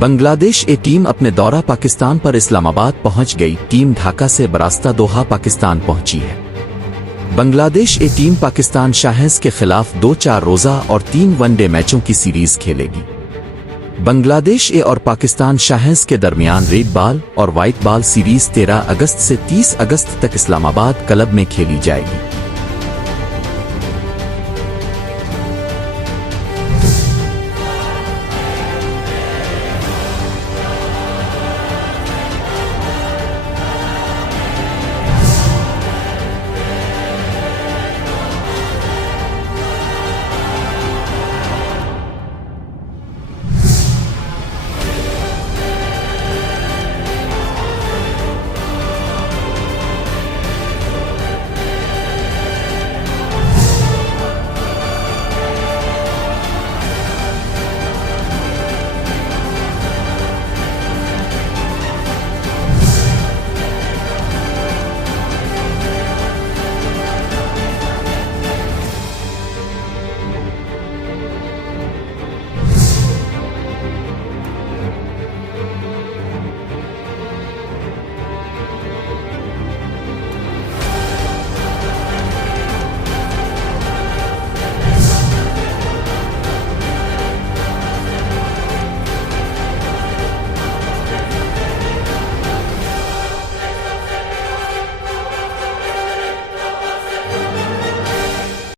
बांग्लादेश ए team अपने दौरा पाकिस्तान पर इस्लामाबाद पहुंच गई। टीम ढाका से बरास्ता दोहा पाकिस्तान पहुंची है। बांग्लादेश ए टीम पाकिस्तान शाहज़ के खिलाफ 2-4 रोज़ा और 3 वनडे मैचों की सीरीज खेलेगी। बांग्लादेश ए और पाकिस्तान शाहज़ के दरमियान रेड बॉल और वाइट बॉल सीरीज 13 अगस्त से 30 अगस्त तक इस्लामाबाद क्लब में खेली जाएगी।